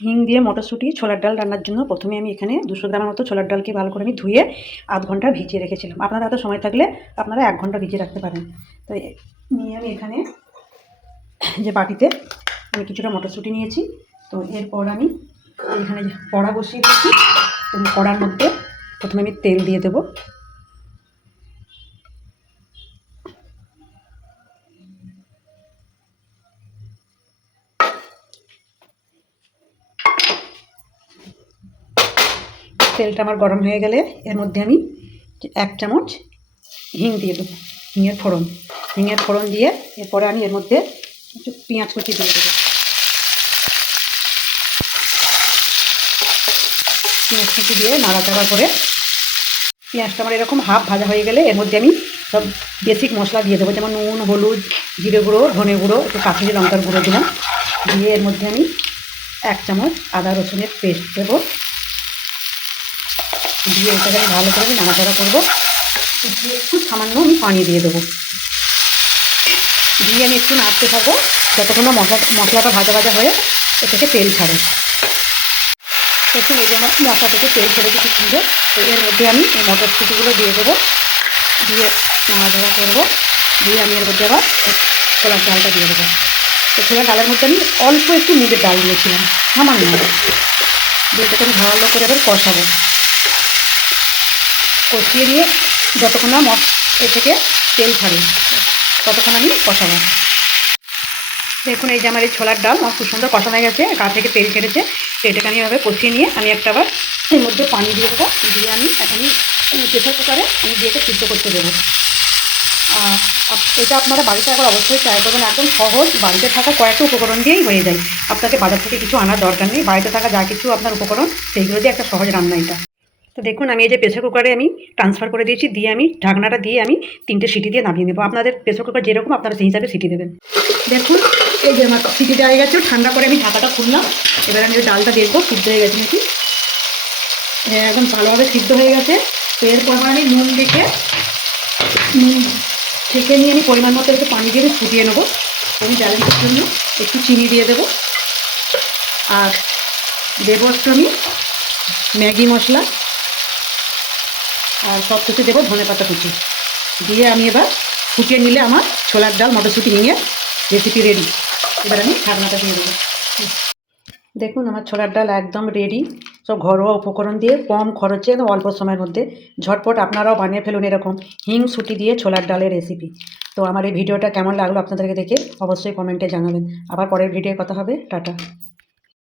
হিং দিয়ে মটরশুঁটি ছোলার ডাল রান্নার জন্য প্রথমে আমি এখানে 200 গ্রামের মতো ছোলার ডালকে ভালো করে আমি ধুয়ে আধ ঘন্টা ভিজিয়ে রেখেছিলাম। আপনারা হাতে সময় থাকলে আপনারা 1 ঘন্টা ভিজিয়ে রাখতে পারেন। তো নিয়ে আমি এখানে যে বাটিতে আমি কিছুটা মটরশুঁটি নিয়েছি। তো এরপর আমি এখানে কড়া বসিয়ে দিয়েছি। তো কড়ার মধ্যে প্রথমে আমি তেল দিয়ে দেবো। তেলটা আমার গরম হয়ে গেলে এর মধ্যে আমি 1 চামচ হিং দিয়ে দেবো, হিঙের ফোড়ন দিয়ে এরপরে আমি এর মধ্যে একটু পেঁয়াজ কুচি দিয়ে দেবো। পেঁয়াজ কুচি দিয়ে নাড়াচাড়া করে পেঁয়াজটা আমার এরকম হাফ ভাজা হয়ে গেলে এর মধ্যে আমি সব বেসিক মশলা দিয়ে দেবো, যেমন নুন, হলুদ, জিরে গুঁড়ো, ধনে গুঁড়ো, একটু কাশ্মীরি লঙ্কার গুঁড়ো দিলাম। দিয়ে এর মধ্যে আমি 1 চামচ আদা রসুনের পেস্ট দেবো। দিয়ে এটাকে আমি ভালো করে আমি নাড়াচাড়া করবো। একটু সামান্য আমি পানি দিয়ে দেবো। দিয়ে আমি একটু নাড়তে থাকবো যতক্ষণ না মশলাটা ভাজা ভাজা হয়ে এ থেকে তেল ছাড়ে। দেখুন এই যে আমার মশলা থেকে তেল ছেড়ে দিতে সুন্দর। তো এর মধ্যে আমি এই মটরশুঁটিগুলো দিয়ে দেবো। দিয়ে নাড়াচাড়া করবো। দিয়ে আমি এর মধ্যে আবার ছোলার ডালটা দিয়ে দেবো। তো ছোলার ডালের মধ্যে আমি অল্প একটু মুগের ডাল দিয়েছিলাম, সামান্য। দিয়ে এটাকে আমি ভালো করে এবার কষাবো। কষিয়ে নিয়ে যতক্ষণ না এ থেকে তেল ছাড়ে ততক্ষণ আমি কষাবো। দেখুন এই যে আমার এই ছোলার ডাল আমার খুব সুন্দর কষানো হয়ে গেছে, গা থেকে তেল ছেড়েছে। তো এটাকে আমি এভাবে কষিয়ে নিয়ে আমি একটা আবার এর মধ্যে পানি দিয়ে দেবো। দিয়ে আমি প্রেসার কুকারে আমি দিয়ে সিদ্ধ করতে দেবো। এটা আপনারা বাড়িতে একবার অবশ্যই ট্রাই করবেন। একদম সহজ, বাড়িতে থাকা কয়েকটা উপকরণ দিয়েই হয়ে যায়। আপনাকে বাজার থেকে কিছু আনার দরকার নেই। বাড়িতে থাকা যা কিছু আপনার উপকরণ সেইগুলো দিয়ে একটা সহজ রান্না এটা। তো দেখুন আমি এই যে প্রেসার কুকারে আমি ট্রান্সফার করে দিয়েছি। দিয়ে আমি ঢাকনাটা দিয়ে আমি 3টে সিটি দিয়ে নামিয়ে নেবো। আপনাদের প্রেসার কুকার যেরকম আপনারা সেই হিসাবে সিটি দেবেন। দেখুন এই যে আমার সিটি দেওয়া হয়ে গেছে। ঠান্ডা করে আমি ঢাকাটা খুললাম। এবার আমি ডালটা দেখবো সিদ্ধ হয়ে গেছে নাকি। একদম ভালোভাবে সিদ্ধ হয়ে গেছে। তো এরপর আমি নুন ছেঁকে নিয়ে আমি পরিমাণ মতো একটু পানি দিয়ে ফুটিয়ে নেবো। আমি ব্যালেন্সের জন্য একটু চিনি দিয়ে দেবো। আর দেবো একটু আমি ম্যাগি মশলা, আর সব কিছু দেবো ধনেপাতা কুচি। দিয়ে আমি এবার ফুটিয়ে নিলে আমার ছোলার ডাল মটরশুঁটি নিয়ে রেসিপি রেডি। এবার আমি ঢাকনাটা দিয়ে দেবো। দেখুন আমার ছোলার ডাল একদম রেডি। সব ঘরোয়া উপকরণ দিয়ে কম খরচে অল্প সময়ের মধ্যে ঝটপট আপনারাও বানিয়ে ফেলুন এরকম হিং শুঁটি দিয়ে ছোলার ডালের রেসিপি। তো আমার এই ভিডিওটা কেমন লাগলো আপনাদেরকে দেখে অবশ্যই কমেন্টে জানাবেন। আবার পরের ভিডিওয় কথা হবে। টাটা।